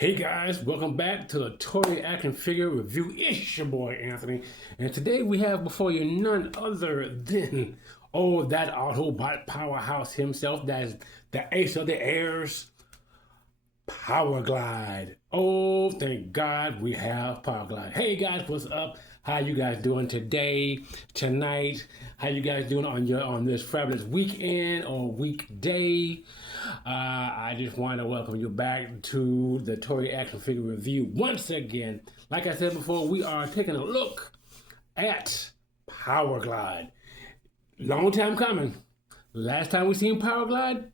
Hey guys, welcome back to the Torii Action figure review. It's your boy Anthony, and today we have before you none other than that Autobot powerhouse himself. That is the ace of the airs, Powerglide. Oh, thank God we have Powerglide. Hey guys, what's up? How you guys doing today, tonight? How you guys doing on this fabulous weekend or weekday? I just want to welcome you back to the Torii Action figure review once again. Like I said before, we are taking a look at Powerglide. Long time coming. Last time we seen Powerglide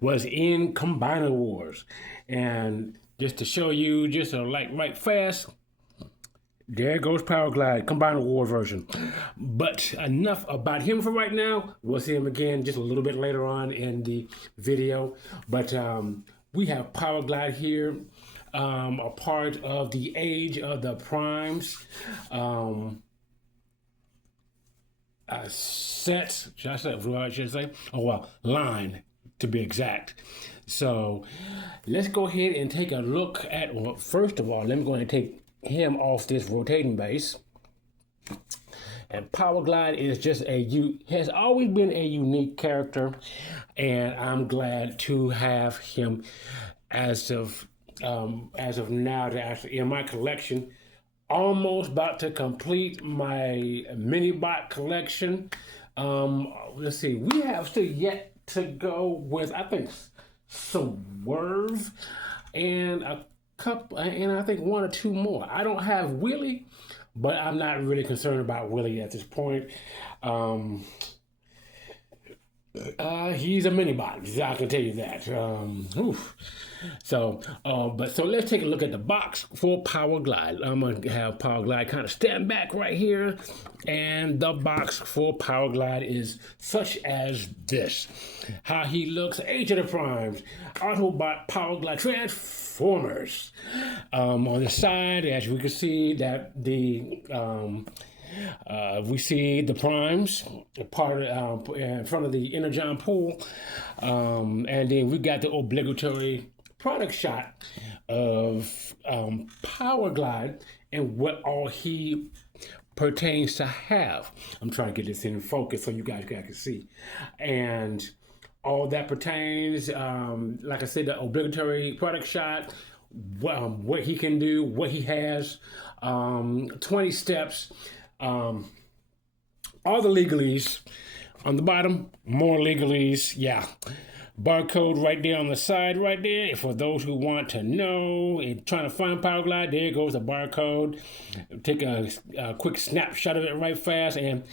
was in Combiner Wars, and just to show you, right fast. There goes Powerglide, Combiner War version. But enough about him for right now. We'll see him again just a little bit later on in the video. But we have Powerglide here, a part of the Age of the Primes set, line to be exact. So let's go ahead and take a look at, well, first of all, let me go ahead and take him off this rotating base. And Powerglide is has always been a unique character, and I'm glad to have him as of now to actually in my collection. Almost about to complete my mini bot collection. Let's see, we have still yet to go with, I think, Swerve and I think one or two more. I don't have Willie, but I'm not really concerned about Willie at this point. He's a mini bot, I can tell you that. So let's take a look at the box for Powerglide. I'm gonna have Powerglide kind of stand back right here, and the box for Powerglide is such as this. How he looks: Age of the Primes, Autobot Powerglide Transformers. On the side, as we can see, that we see the primes part in front of the energon pool, and then we got the obligatory product shot of Powerglide and what all he pertains to have. I'm trying to get this in focus so you guys can see, and all that pertains, like I said, the obligatory product shot, what he can do, what he has, 20 steps. All the legalese on the bottom, more legalese, yeah. Barcode right there on the side, right there. For those who want to know and trying to find Powerglide, there goes the barcode. Take a quick snapshot of it right fast and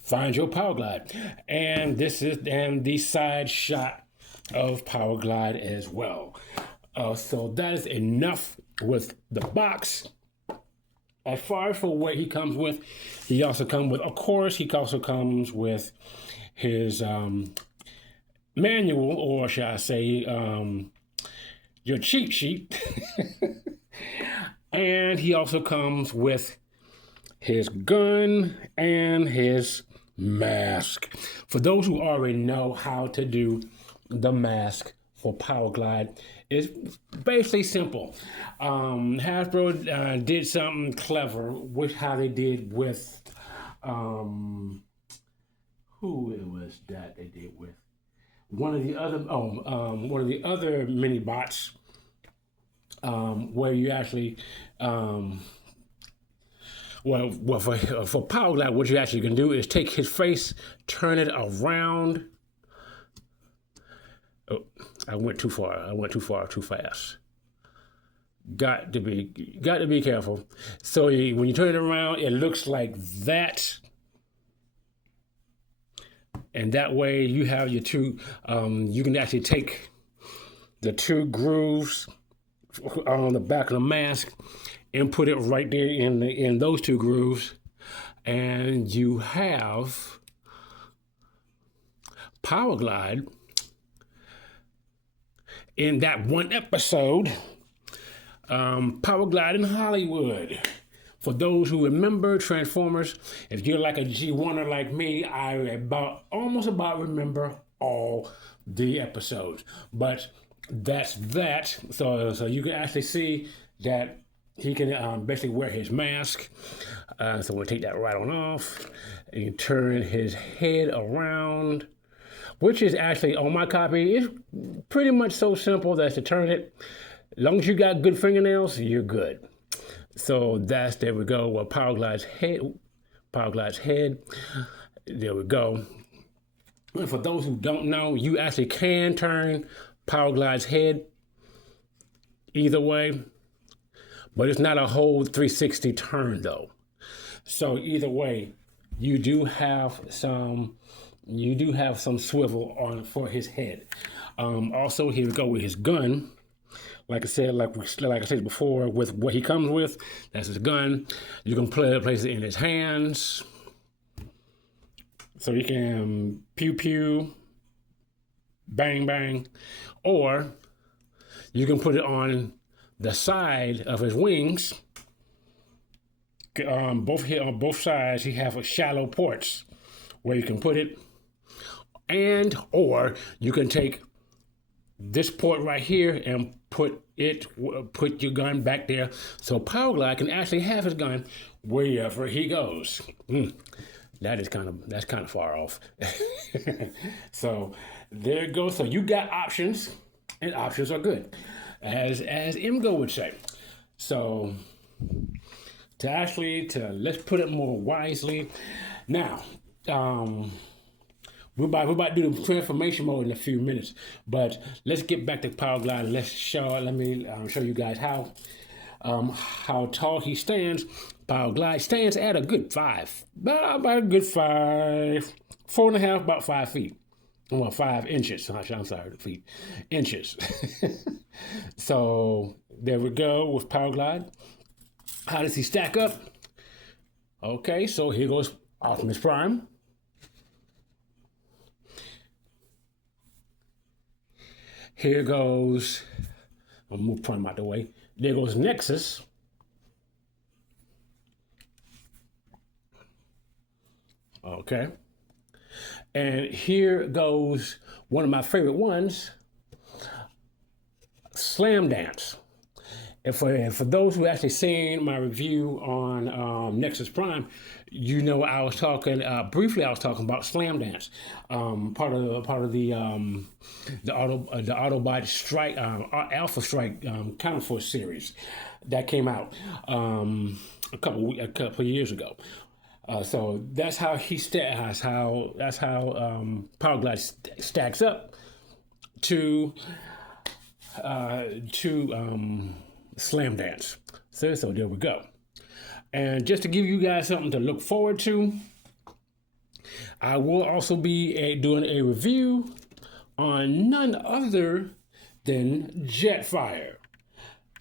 find your Powerglide. And this is the side shot of Powerglide as well. So that is enough with the box. As far as for what he comes with, he also comes with his manual, or shall I say, your cheat sheet. And he also comes with his gun and his mask. For those who already know how to do the mask for Powerglide, it's basically simple. Hasbro did something clever with how they did with who it was that they did with one of the other mini bots, where you actually for Powerglide, what you actually can do is take his face, turn it around. Oh, I went too far, too fast. Got to be careful. So when you turn it around, it looks like that. And that way you have your two, you can actually take the two grooves on the back of the mask and put it right there in those two grooves. And you have Powerglide in that one episode, Powerglide in Hollywood. For those who remember Transformers, if you're like a G1er like me, I almost about remember all the episodes. But that's that. So you can actually see that he can basically wear his mask. So we'll take that right on off. And you turn his head around, which is actually on my copy. It's pretty much so simple that to turn it. As long as you got good fingernails, you're good. So there we go. Well, Powerglide's head. There we go. And for those who don't know, you actually can turn Powerglide's head either way, but it's not a whole 360 turn though. So either way, you do have some swivel on for his head. Also, here we go with his gun. Like I said before, with what he comes with, that's his gun. You can place it in his hands, so you can pew pew, bang bang, or you can put it on the side of his wings. On both sides, he have shallow ports where you can put it, or you can take this port right here and put your gun back there, so Powerglide can actually have his gun wherever he goes. That's kind of far off. So there it goes. So you got options, and options are good, as Imgo would say. So let's put it more wisely. Now, we're about to do the transformation mode in a few minutes, but let's get back to Powerglide. Let me show you guys how tall he stands. Powerglide stands at a good 4.5, about 5 feet. Well, 5 inches. I'm sorry, feet, inches. So there we go with Powerglide. How does he stack up? Okay, so here goes Optimus Prime. Here goes, I'll move Prime out the way. There goes Nexus. Okay. And here goes one of my favorite ones, Slam Dance. And for those who actually seen my review on Nexus Prime, you know I was talking briefly. I was talking about Slam Dance, part of the Autobot Strike Alpha Strike Counterforce series that came out a couple years ago. So that's how that's how Powerglide stacks up to Slam Dance. So there we go. And just to give you guys something to look forward to, I will also be doing a review on none other than Jetfire.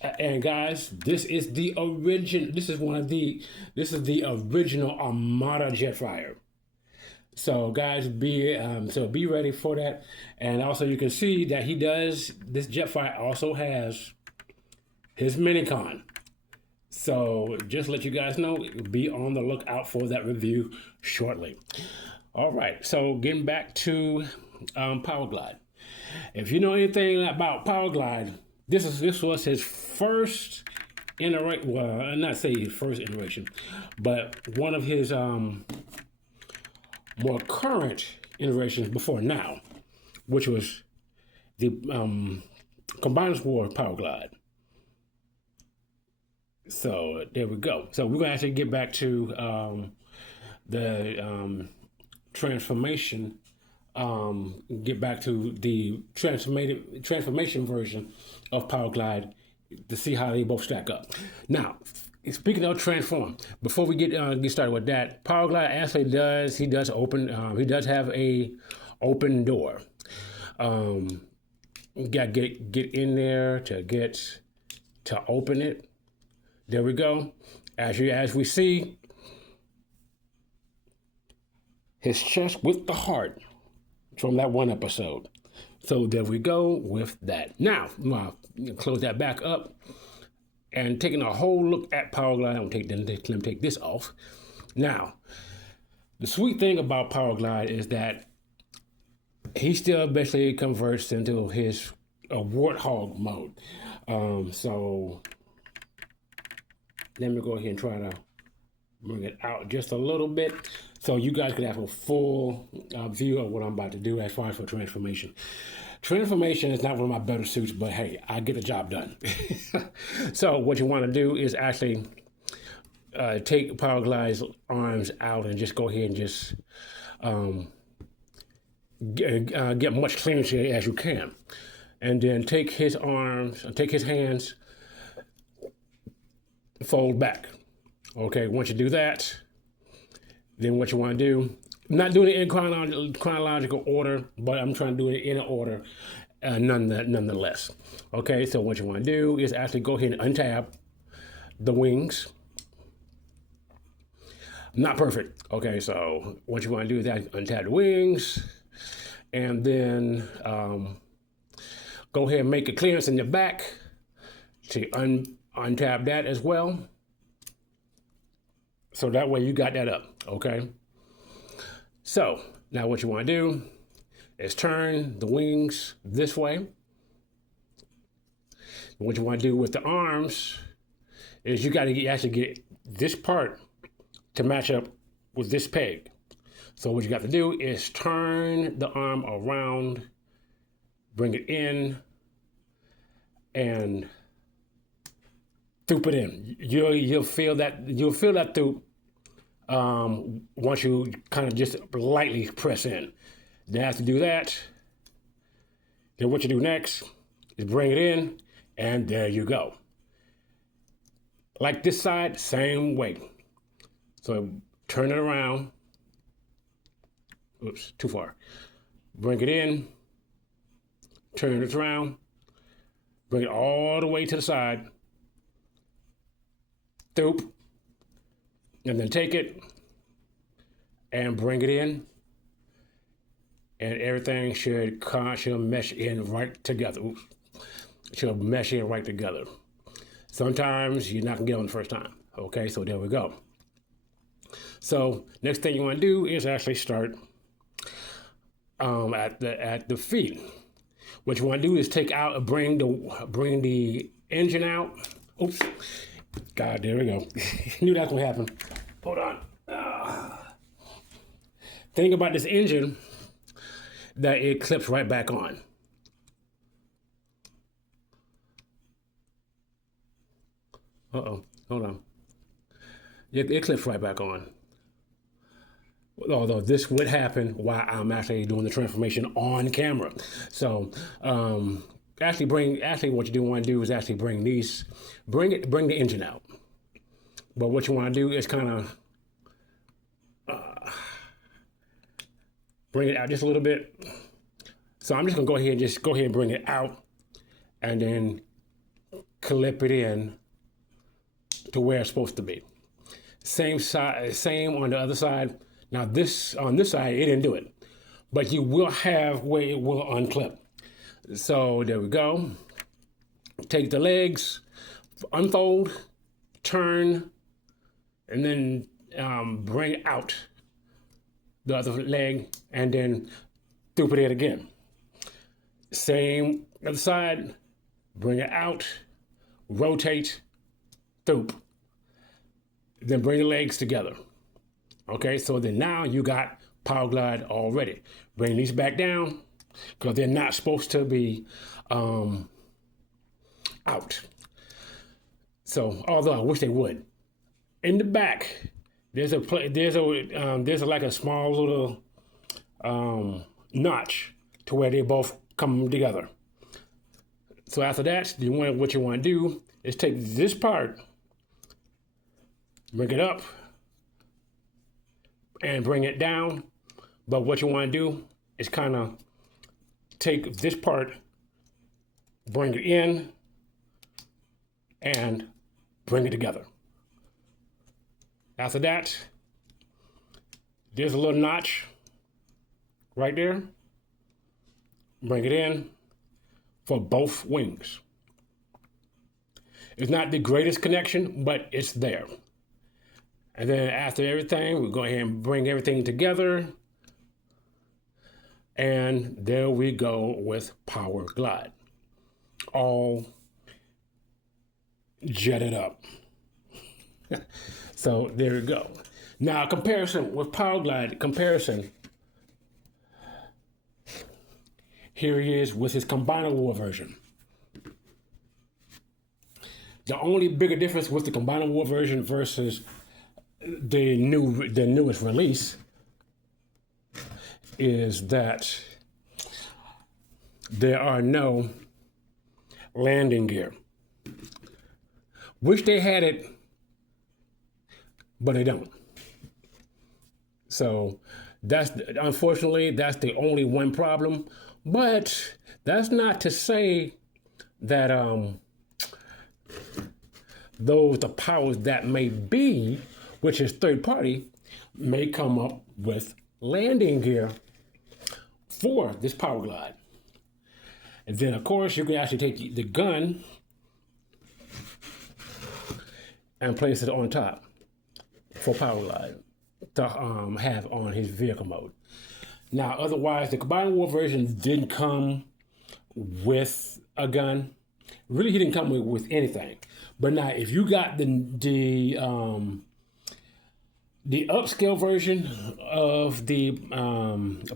And guys, this is the original. This is the original Armada Jetfire. So guys, be ready for that. And also, you can see that this Jetfire also has his Minicon. So just let you guys know, be on the lookout for that review shortly. All right, so getting back to Powerglide. If you know anything about Powerglide, this was his first iteration. Well, I'll not say his first iteration, but one of his more current iterations before now, which was the Combiners War Powerglide. So there we go. So we're gonna actually get back to the transformation. Get back to the transformation version of Powerglide to see how they both stack up. Now, speaking of transform, before we get started with that, Powerglide actually does open. He does have a open door. You gotta get in there to open it. There we go. As we see, his chest with the heart from that one episode. So there we go with that. Now, close that back up and taking a whole look at Powerglide. Let me take this off. Now, the sweet thing about Powerglide is that he still basically converts into his warthog mode. So let me go ahead and try to bring it out just a little bit so you guys could have a full view of what I'm about to do as far as for transformation. Transformation is not one of my better suits, but hey, I get the job done. So what you want to do is actually take Powerglide's arms out and just go ahead and just get much clearance as you can. And then take his arms, take his hands, fold back. Okay, once you do that, then what you want to do, I'm not doing it in chronological order, but I'm trying to do it in an order nonetheless. Okay, so what you want to do is actually go ahead and untab the wings. Not perfect. Okay, so what you want to do is untab the wings, and then go ahead and make a clearance in the back to untab that as well. So that way you got that up, okay? So now what you want to do is turn the wings this way. What you want to do with the arms is you got to actually get this part to match up with this peg. So what you got to do is turn the arm around, bring it in, and throop it in. You'll feel that throop once you kind of just lightly press in. Then after do that, then what you do next is bring it in, and there you go. Like this side, same way. So turn it around. Oops, too far. Bring it in, turn it around, bring it all the way to the side, throop, and then take it and bring it in, and everything should mesh in right together. Oops. Should mesh in right together. Sometimes you're not gonna get on the first time. Okay, so there we go. So next thing you want to do is actually start at the feet. What you want to do is bring the engine out. Oops. God, there we go. Knew that's gonna happen. Hold on. Thing about this engine that it clips right back on. Hold on. It clips right back on. Although this would happen while I'm actually doing the transformation on camera. So actually what you want to do is actually bring the engine out. But what you want to do is kind of bring it out just a little bit. So I'm just gonna go ahead and bring it out, and then clip it in to where it's supposed to be. Same on the other side. Now on this side, it didn't do it, but you will have where it will unclip. So there we go. Take the legs, unfold, turn, and then bring out the other leg, and then throop it in again. Same other side, bring it out, rotate, throop, then bring the legs together. Okay, so then now you got Powerglide already. Bring these back down because they're not supposed to be out. So although I wish they would. In the back, there's like a small little notch to where they both come together. So after that, what you want to do is take this part, bring it up, and bring it down. But what you want to do is kind of take this part, bring it in, and bring it together. After that, there's a little notch right there. Bring it in for both wings. It's not the greatest connection, but it's there. And then after everything, we'll go ahead and bring everything together. And there we go with Powerglide. all jetted up. So there you go. Now, comparison with Powerglide, comparison. Here he is with his combinable version. The only bigger difference with the combinable version versus the newest release is that there are no landing gear. Wish they had it, but they don't. So unfortunately, that's the only one problem. But that's not to say that the powers that may be, which is third party, may come up with landing gear for this Powerglide. And then, of course, you can actually take the gun and place it on top for Powerglide to have on his vehicle mode. Now, otherwise, the combinable version didn't come with a gun. Really, he didn't come with anything. But now, if you got the upscale version of the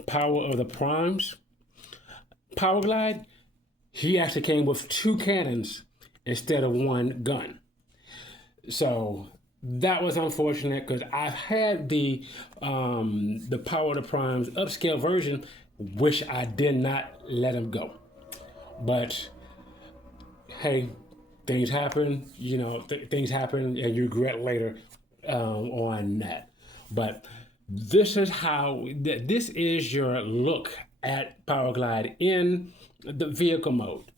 Power of the Primes Powerglide, he actually came with 2 cannons instead of 1 gun. So that was unfortunate because I've had the Power of the Primes upscale version, which I did not let him go. But hey, things happen, you know, things happen and you regret later on that. But this is your look at Powerglide in the vehicle mode,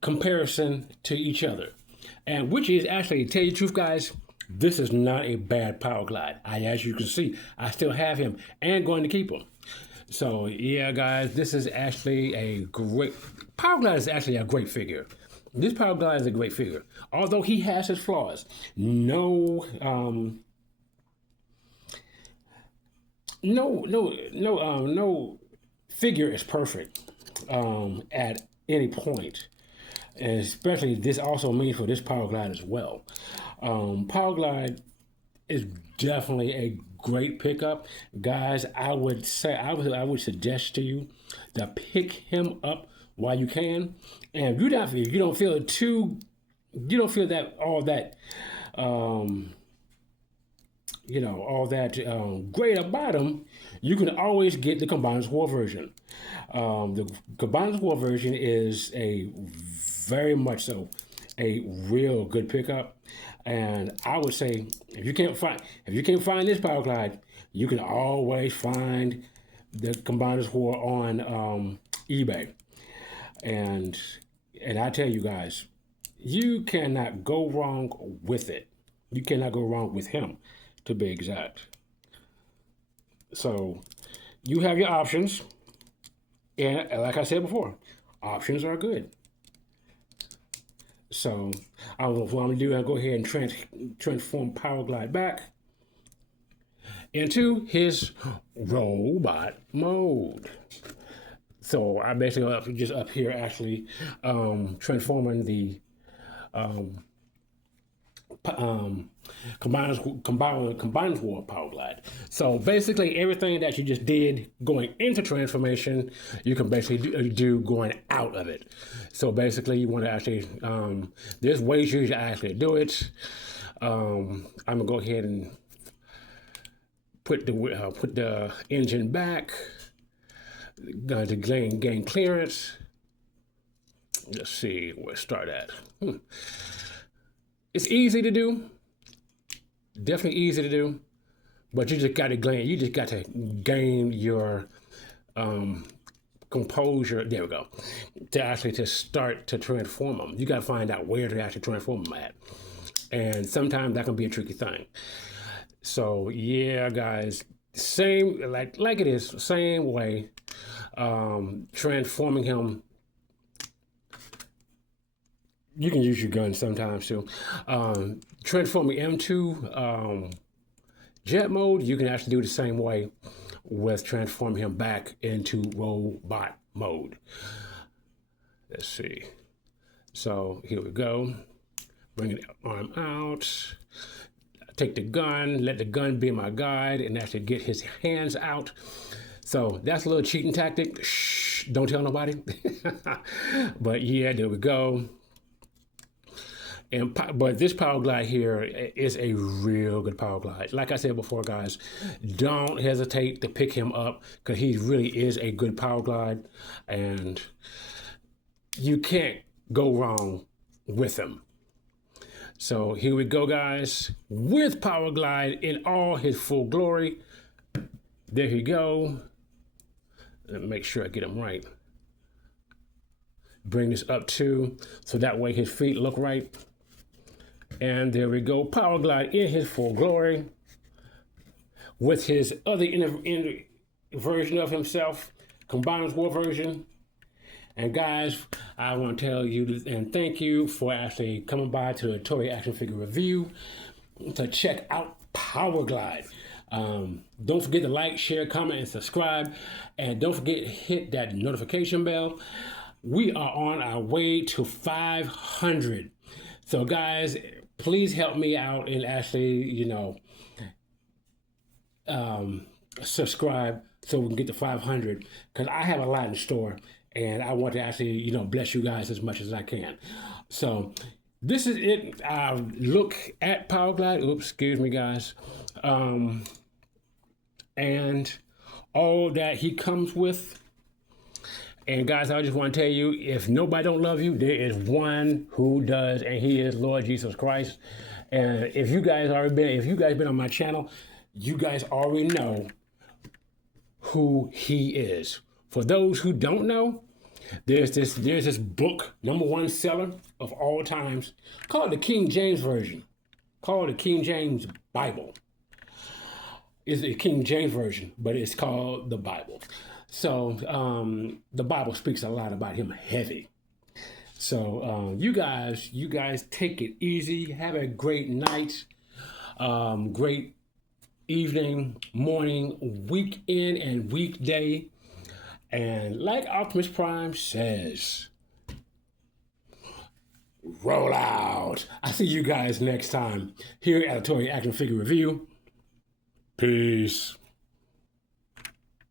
comparison to each other. And which is actually, to tell you the truth, guys, this is not a bad Powerglide. As you can see, I still have him and going to keep him. So yeah, guys, this is actually a great, Powerglide is actually a great figure. This Powerglide is a great figure. Although he has his flaws. No figure is perfect at any point. And especially this also means for this Powerglide as well. Powerglide is definitely a great pickup. Guys, I would suggest to you to pick him up while you can. And if you don't feel that all that great about him, you can always get the Combined War version. The Combined War version is a very much so a real good pickup, and I would say if you can't find this Powerglide, you can always find the Combined War on eBay, and I tell you guys, you cannot go wrong with it. You cannot go wrong with him, to be exact. So you have your options, and like I said before, options are good. So what I'm gonna do, I'll go ahead and transform Powerglide back into his robot mode. So I basically just up here actually transforming the combined war Powerglide. So basically everything that you just did going into transformation, you can basically do going out of it. So basically you want to actually, there's ways you to actually do it. I'm gonna go ahead and put the engine back, going to gain clearance. Let's see where to start at. It's easy to do, definitely easy to do, but you just got to gain your composure. There we go. To start to transform them, you got to find out where to actually transform them at, and sometimes that can be a tricky thing. So yeah, guys, same like it is, same way, transforming him. You can use your gun sometimes too. Transforming M2 jet mode, you can actually do the same way with transforming him back into robot mode. Let's see. So here we go. Bring the arm out. Take the gun, let the gun be my guide, and actually get his hands out. So that's a little cheating tactic. Shh, don't tell nobody. But yeah, there we go. But this Powerglide here is a real good Powerglide. Like I said before, guys, don't hesitate to pick him up because he really is a good Powerglide, and you can't go wrong with him. So here we go, guys, with Powerglide in all his full glory. There you go. Let me make sure I get him right. Bring this up too, so that way his feet look right. And there we go, Powerglide in his full glory with his other version of himself, Combined War version. And guys, I want to tell you and thank you for actually coming by to the Torii Action Figure Review to check out Powerglide. Don't forget to like, share, comment, and subscribe. And don't forget to hit that notification bell. We are on our way to 500. So guys, please help me out and actually, subscribe so we can get to 500, because I have a lot in store. And I want to actually, bless you guys as much as I can. So this is it. Look at Powerglide. Oops, excuse me, guys. And all that he comes with. And guys, I just want to tell you, if nobody don't love you, there is one who does, and he is Lord Jesus Christ. And if you guys been on my channel, you guys already know who he is. For those who don't know, there's this book, #1 seller of all times, called the King James Version, called the King James Bible. It's the King James Version, but it's called the Bible. So the Bible speaks a lot about him heavy. So you guys take it easy. Have a great night, great evening, morning, weekend, and weekday. And like Optimus Prime says, roll out. I'll see you guys next time here at a Torii Action Figure Review. Peace.